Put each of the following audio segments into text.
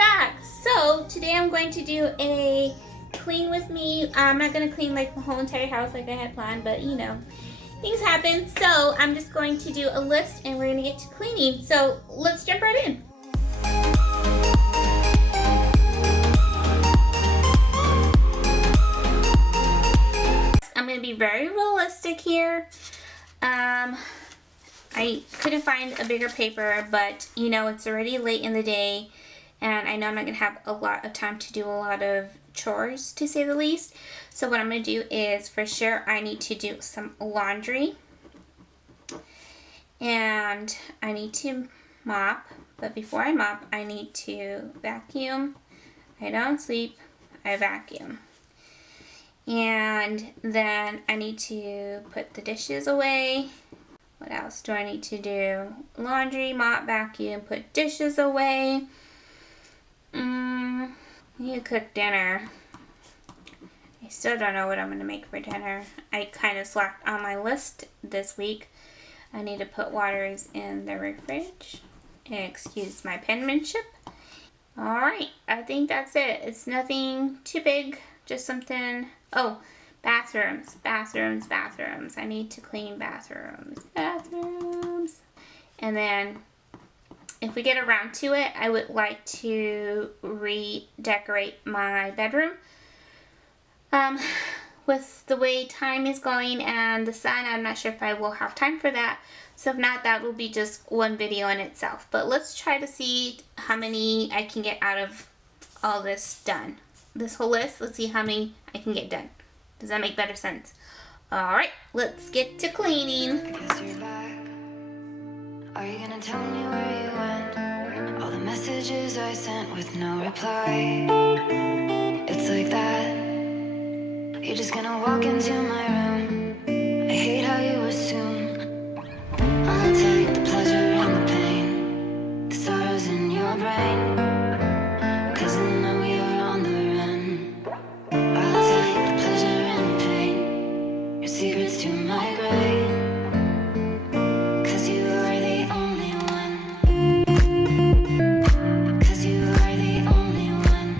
back. So today I'm going to do a clean with me. I'm not going to clean like the whole entire house like I had planned, but you know, things happen. So I'm just going to do a list and we're going to get to cleaning. So let's jump right in. I'm going to be very realistic here. I couldn't find a bigger paper, but you know, it's already late in the day and I know I'm not going to have a lot of time to do a lot of chores, to say the least. So what I'm going to do is, for sure, I need to do some laundry and I need to mop. But before I mop, I need to vacuum. I don't sleep, I vacuum. And then I need to put the dishes away. What else do I need to do? Laundry, mop, vacuum, put dishes away. I need to cook dinner. I still don't know what I'm going to make for dinner. I kind of slacked on my list this week. I need to put waters in the fridge. Excuse my penmanship. Alright, I think that's it. It's nothing too big. Just something... Oh, bathrooms. I need to clean bathrooms. And then, if we get around to it, I would like to redecorate my bedroom. With the way time is going and the sun, I'm not sure if I will have time for that. So if not, that will be just one video in itself. But let's try to see how many I can get out of all this done. This whole list, let's see how many I can get done. Does that make better sense? Alright, let's get to cleaning. I guess you're back. Are you gonna tell me where you went? All the messages I sent with no reply. It's like that. You're just gonna walk into my room. I hate how you assume I'll take the pleasure and the pain, the sorrows in your brain. Cause I know you're on the run. I'll take the pleasure and the pain, your secrets to my grave. Cause you are the only one. Cause you are the only one.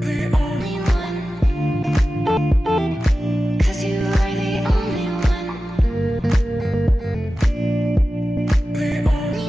The only one. Cause you are the only one. The only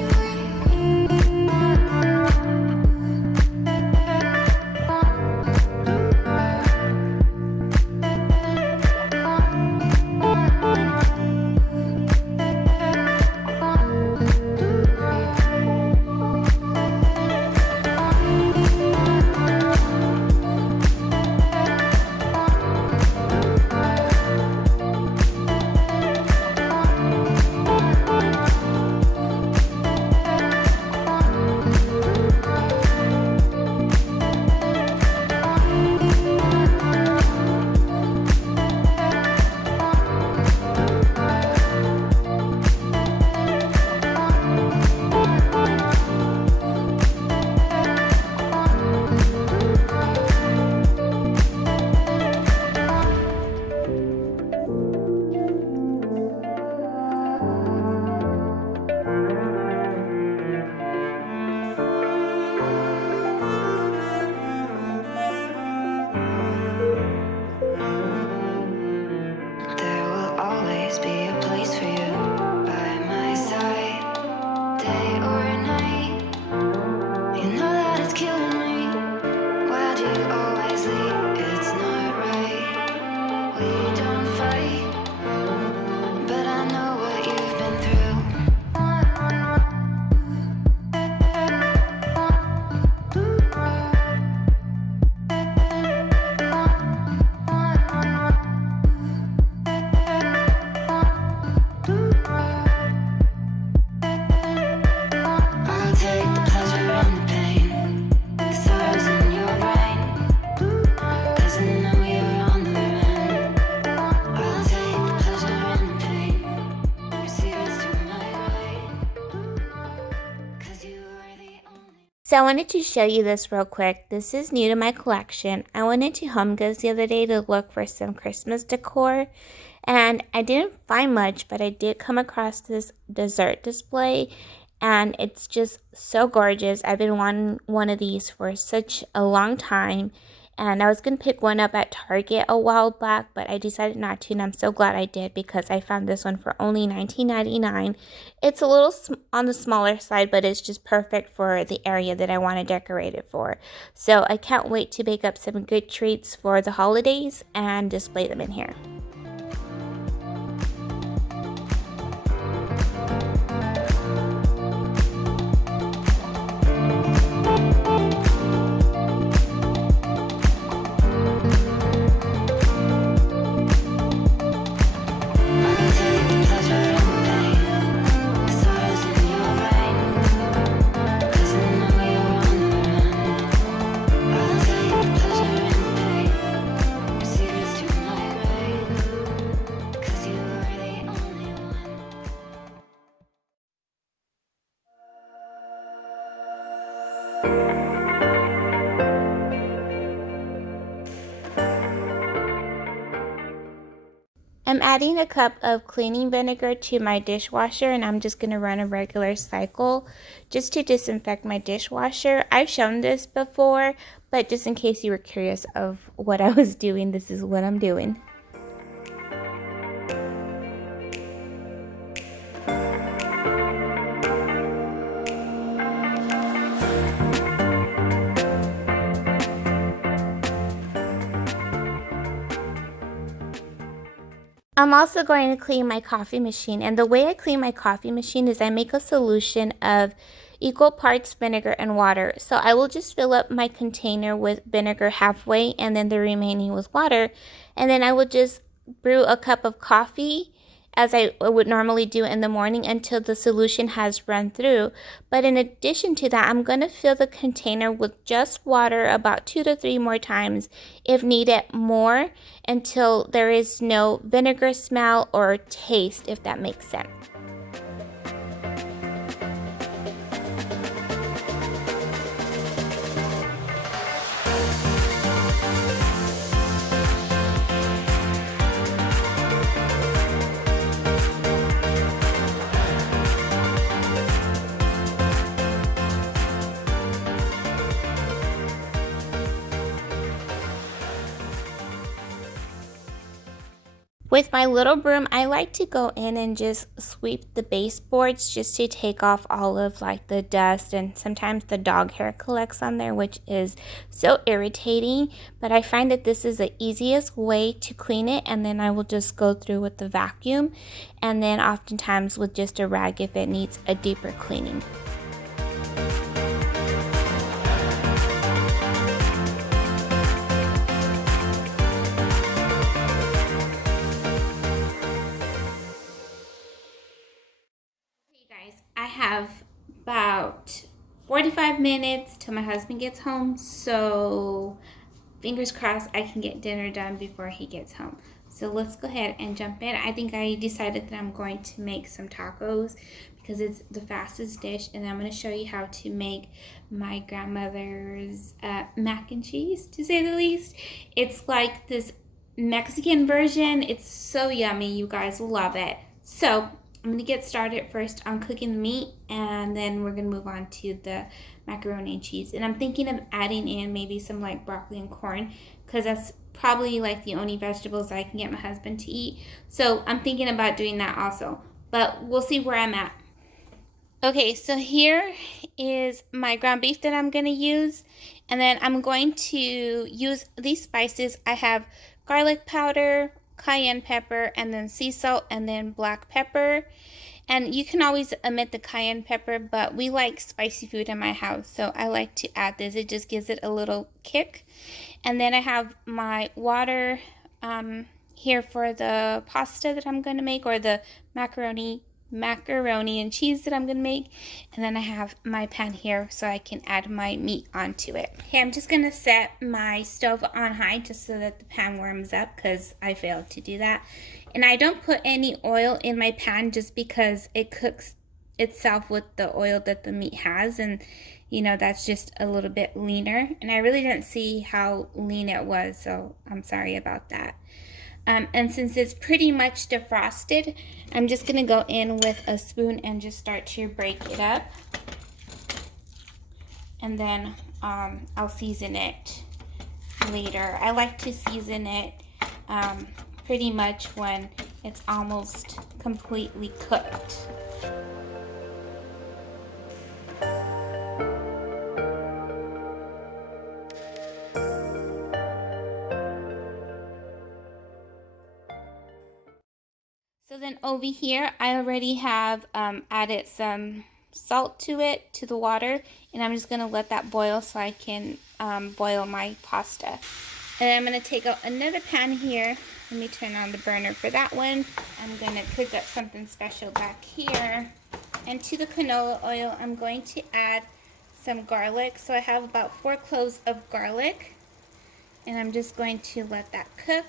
So I wanted to show you this real quick. This is new to my collection. I went into HomeGoods the other day to look for some Christmas decor, and I didn't find much, but I did come across this dessert display, and it's just so gorgeous. I've been wanting one of these for such a long time, and I was going to pick one up at Target a while back, but I decided not to, and I'm so glad I did because I found this one for only $19.99. It's a little on the smaller side, but it's just perfect for the area that I want to decorate it for. So I can't wait to bake up some good treats for the holidays and display them in here. I'm adding a cup of cleaning vinegar to my dishwasher, and I'm just going to run a regular cycle just to disinfect my dishwasher. I've shown this before, but just in case you were curious of what I was doing, this is what I'm doing. I'm also going to clean my coffee machine, and the way I clean my coffee machine is I make a solution of equal parts vinegar and water. So I will just fill up my container with vinegar halfway and then the remaining with water, and then I will just brew a cup of coffee as I would normally do in the morning until the solution has run through. But in addition to that, I'm going to fill the container with just water about 2 to 3 more times, if needed more, until there is no vinegar smell or taste, if that makes sense. With my little broom, I like to go in and just sweep the baseboards just to take off all of like the dust, and sometimes the dog hair collects on there, which is so irritating. But I find that this is the easiest way to clean it, and then I will just go through with the vacuum, and then oftentimes with just a rag if it needs a deeper cleaning. I have about 45 minutes till my husband gets home, so fingers crossed I can get dinner done before he gets home. So let's go ahead and jump in. I think I decided that I'm going to make some tacos because it's the fastest dish, and I'm going to show you how to make my grandmother's mac and cheese, to say the least. It's like this Mexican version. It's so yummy. You guys will love it. So I'm going to get started first on cooking the meat, and then we're going to move on to the macaroni and cheese. And I'm thinking of adding in maybe some like broccoli and corn, because that's probably like the only vegetables I can get my husband to eat. So I'm thinking about doing that also, but we'll see where I'm at. Okay, so here is my ground beef that I'm going to use, and then I'm going to use these spices. I have garlic powder, cayenne pepper, and then sea salt, and then black pepper. And you can always omit the cayenne pepper, but we like spicy food in my house, so I like to add this. It just gives it a little kick. And then I have my water here for the pasta that I'm going to make, or the macaroni and cheese that I'm going to make. And then I have my pan here so I can add my meat onto it. Okay, I'm just going to set my stove on high just so that the pan warms up, because I failed to do that. And I don't put any oil in my pan just because it cooks itself with the oil that the meat has, and you know, that's just a little bit leaner, and I really didn't see how lean it was, so I'm sorry about that. And since it's pretty much defrosted, I'm just gonna go in with a spoon and just start to break it up. And then I'll season it later. I like to season it pretty much when it's almost completely cooked. So then over here, I already have added some salt to it, to the water, and I'm just gonna let that boil so I can boil my pasta. And then I'm gonna take out another pan here. Let me turn on the burner for that one. I'm gonna cook up something special back here. And to the canola oil, I'm going to add some garlic. So I have about 4 cloves of garlic, and I'm just going to let that cook.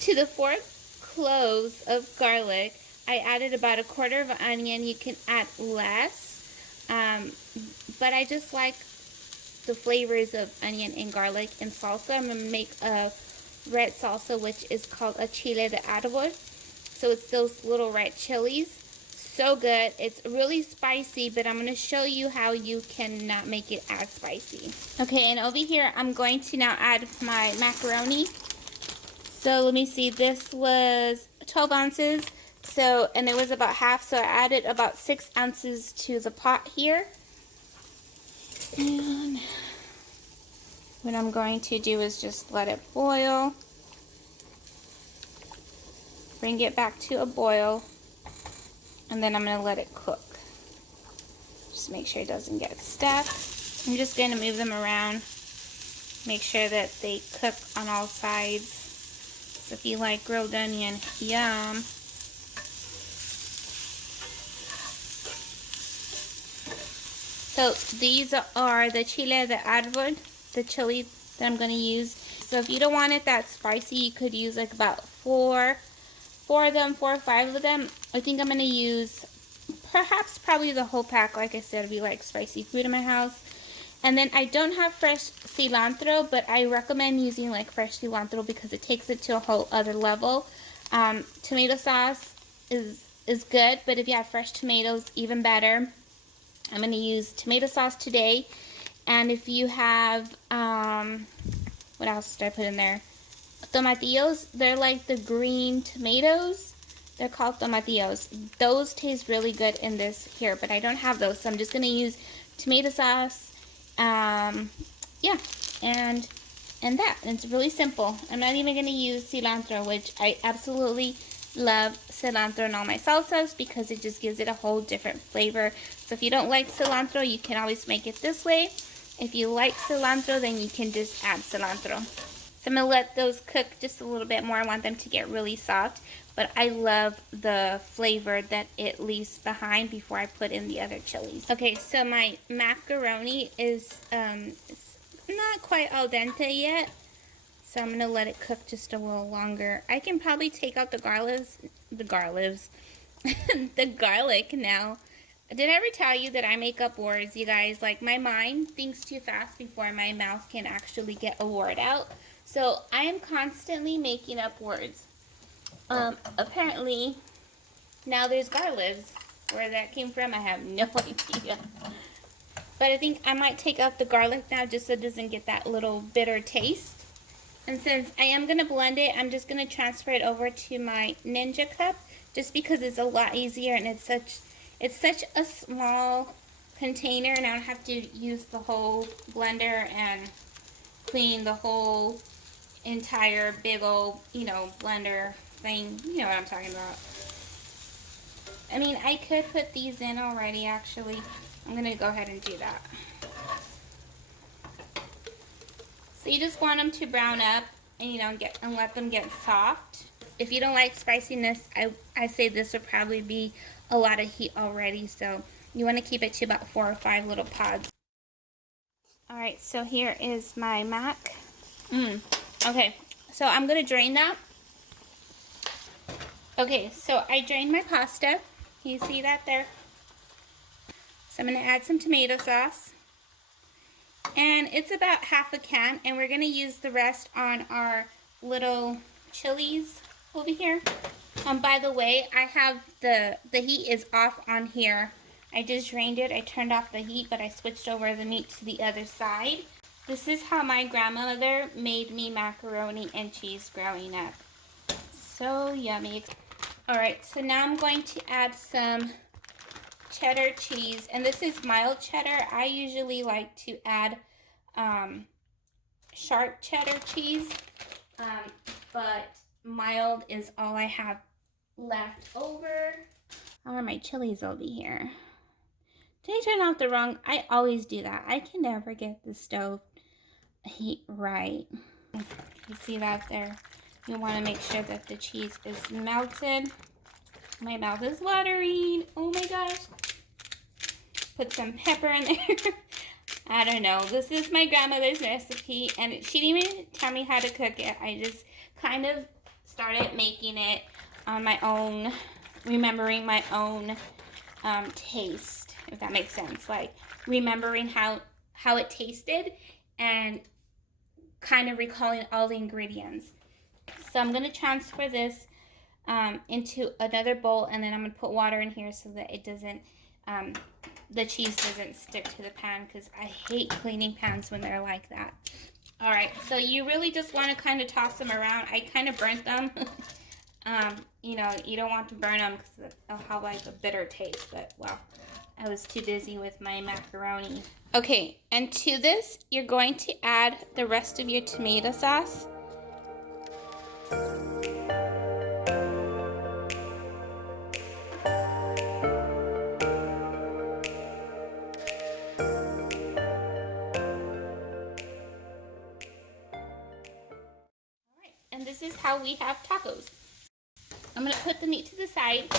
To the 4 cloves of garlic, I added about 1/4 of an onion. You can add less, but I just like the flavors of onion and garlic in salsa. I'm gonna make a red salsa, which is called a chile de árbol. So it's those little red chilies. So good. It's really spicy, but I'm gonna show you how you cannot make it as spicy. Okay, and over here I'm going to now add my macaroni. So let me see, this was 12 ounces. So, and it was about half, so I added about 6 ounces to the pot here. And what I'm going to do is just let it boil. Bring it back to a boil. And then I'm going to let it cook. Just make sure it doesn't get stuck. I'm just going to move them around. Make sure that they cook on all sides. So if you like grilled onion, yum. So these are the chile de árbol, the chili that I'm going to use. So if you don't want it that spicy, you could use like about 4 of them, 4 or 5 of them. I think I'm going to use probably the whole pack. Like I said, we like spicy food in my house. And then I don't have fresh cilantro, but I recommend using like fresh cilantro because it takes it to a whole other level. Tomato sauce is good, but if you have fresh tomatoes, even better. I'm going to use tomato sauce today. And if you have, what else did I put in there? Tomatillos, they're like the green tomatoes. They're called tomatillos. Those taste really good in this here, but I don't have those. So I'm just going to use tomato sauce. Yeah, and that. It's really simple. I'm not even going to use cilantro, which I absolutely love cilantro in all my salsas because it just gives it a whole different flavor. So if you don't like cilantro, you can always make it this way. If you like cilantro, then you can just add cilantro. So I'm going to let those cook just a little bit more. I want them to get really soft, but I love the flavor that it leaves behind before I put in the other chilies. Okay, so my macaroni is not quite al dente yet. So I'm going to let it cook just a little longer. I can probably take out the garlic now. Did I ever tell you that I make up words, you guys? Like, my mind thinks too fast before my mouth can actually get a word out. So I am constantly making up words. Apparently, now there's garlics. Where that came from, I have no idea. But I think I might take out the garlic now just so it doesn't get that little bitter taste. And since I am going to blend it, I'm just going to transfer it over to my Ninja cup just because it's a lot easier and it's such a small container and I don't have to use the whole blender and clean the whole entire big old, blender thing. You know what I'm talking about. I mean, I could put these in already actually. I'm going to go ahead and do that. So you just want them to brown up and and let them get soft. If you don't like spiciness, I say this would probably be a lot of heat already. So you want to keep it to about 4 or 5 little pods. Alright, so here is my mac. Okay, so I'm going to drain that. Okay, so I drained my pasta. Can you see that there? So I'm going to add some tomato sauce. And it's about half a can, and we're going to use the rest on our little chilies. over here. By the way, I have the heat is off on here. I just drained it. I turned off the heat, but I switched over the meat to the other side. This is how my grandmother made me macaroni and cheese growing up. So yummy. Alright, so now I'm going to add some cheddar cheese. And this is mild cheddar. I usually like to add sharp cheddar cheese. But mild is all I have left over. How are my chilies over here? Did I turn off the wrong? I always do that. I can never get the stove heat right. You see that there? You want to make sure that the cheese is melted. My mouth is watering. Oh my gosh. Put some pepper in there. I don't know. This is my grandmother's recipe, and she didn't even tell me how to cook it. I just kind of started making it on my own, remembering my own taste, if that makes sense. Like remembering how it tasted and kind of recalling all the ingredients. So I'm going to transfer this into another bowl, and then I'm going to put water in here so that it doesn't, the cheese doesn't stick to the pan, because I hate cleaning pans when they're like that. All right, so you really just want to kind of toss them around. I kind of burnt them. You know, you don't want to burn them because they'll have like a bitter taste, but well, I was too busy with my macaroni. Okay, and to this, you're going to add the rest of your tomato sauce. And this is how we have tacos. I'm going to put the meat to the side.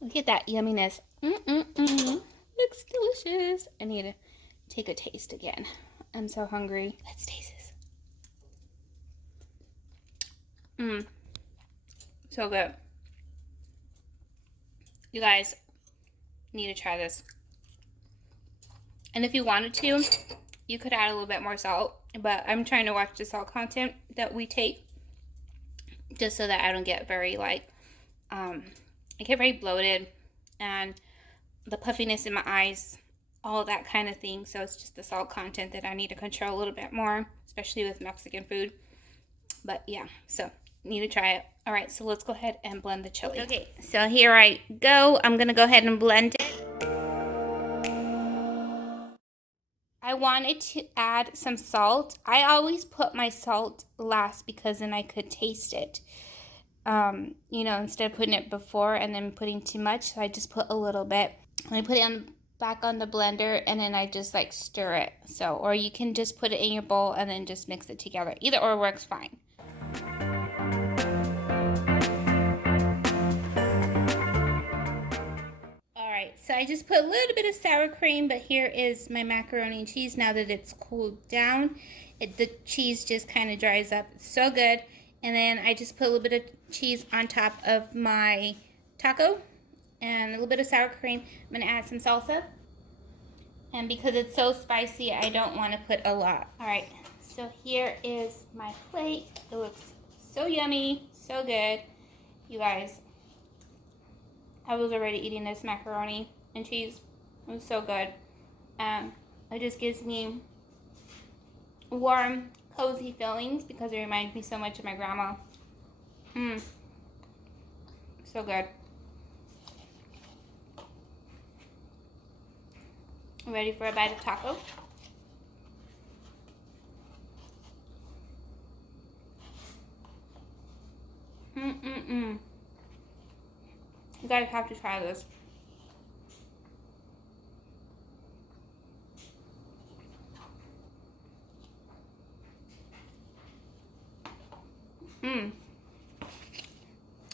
Look at that yumminess. Looks delicious. I need to take a taste again. I'm so hungry. Let's taste this. So good. You guys need to try this. And if you wanted to, you could add a little bit more salt. But I'm trying to watch the salt content that we take, just so that I don't get very I get very bloated and the puffiness in my eyes, all that kind of thing. So it's just the salt content that I need to control a little bit more, especially with Mexican food. But yeah, so need to try it. All right, so let's go ahead and blend the chili. Okay, so here I go. I'm gonna go ahead and blend it. I wanted to add some salt. I always put my salt last because then I could taste it. You know, instead of putting it before and then putting too much, so I just put a little bit. I put it back on the blender, and then I just like stir it. So, or you can just put it in your bowl and then just mix it together. Either or works fine. So I just put a little bit of sour cream, but here is my macaroni and cheese now that it's cooled down. The cheese just kind of dries up. It's so good. And then I just put a little bit of cheese on top of my taco and a little bit of sour cream. I'm going to add some salsa. And because it's so spicy, I don't want to put a lot. All right, so here is my plate. It looks so yummy, so good. You guys, I was already eating this macaroni and cheese. It was so good. It just gives me warm, cozy feelings because it reminds me so much of my grandma. So good. Ready for a bite of taco? You guys have to try this.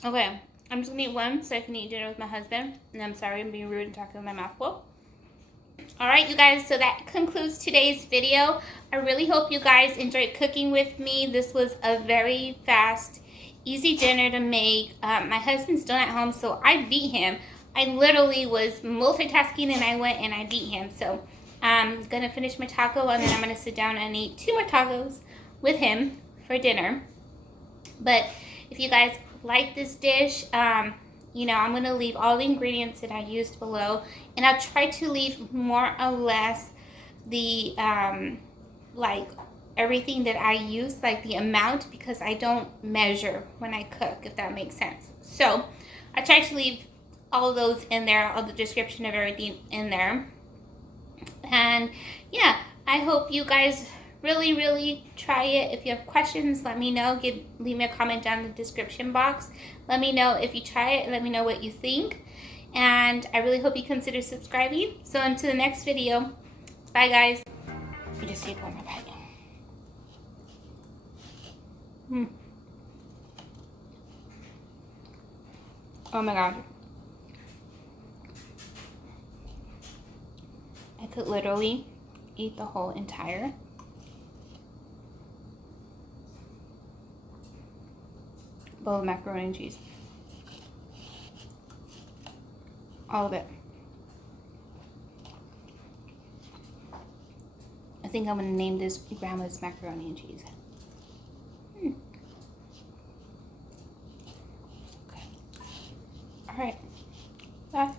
Okay, I'm just gonna eat one so I can eat dinner with my husband. And I'm sorry I'm being rude and talking with my mouth full. Alright, you guys, so that concludes today's video. I really hope you guys enjoyed cooking with me. This was a very fast, easy dinner to make. My husband's still at home, so I beat him. I literally was multitasking and I went and I beat him. So I'm going to finish my taco and then I'm going to sit down and eat 2 more tacos with him for dinner. But If you guys like this dish, you know, I'm going to leave all the ingredients that I used below. And I'll try to leave more or less the, like, everything that I use, like the amount, because I don't measure when I cook, if that makes sense. So I try to leave all of those in there, all the description of everything in there. And yeah, I hope you guys really try it. If you have questions, let me know. Leave me a comment down in the description box. Let me know if you try it and let me know what you think. And I really hope you consider subscribing. So until the next video, bye guys. I just ate one more bite. Oh my god. I could literally eat the whole entire bowl of macaroni and cheese. All of it. I think I'm gonna name this Grandma's macaroni and cheese. Okay. All right. Bye.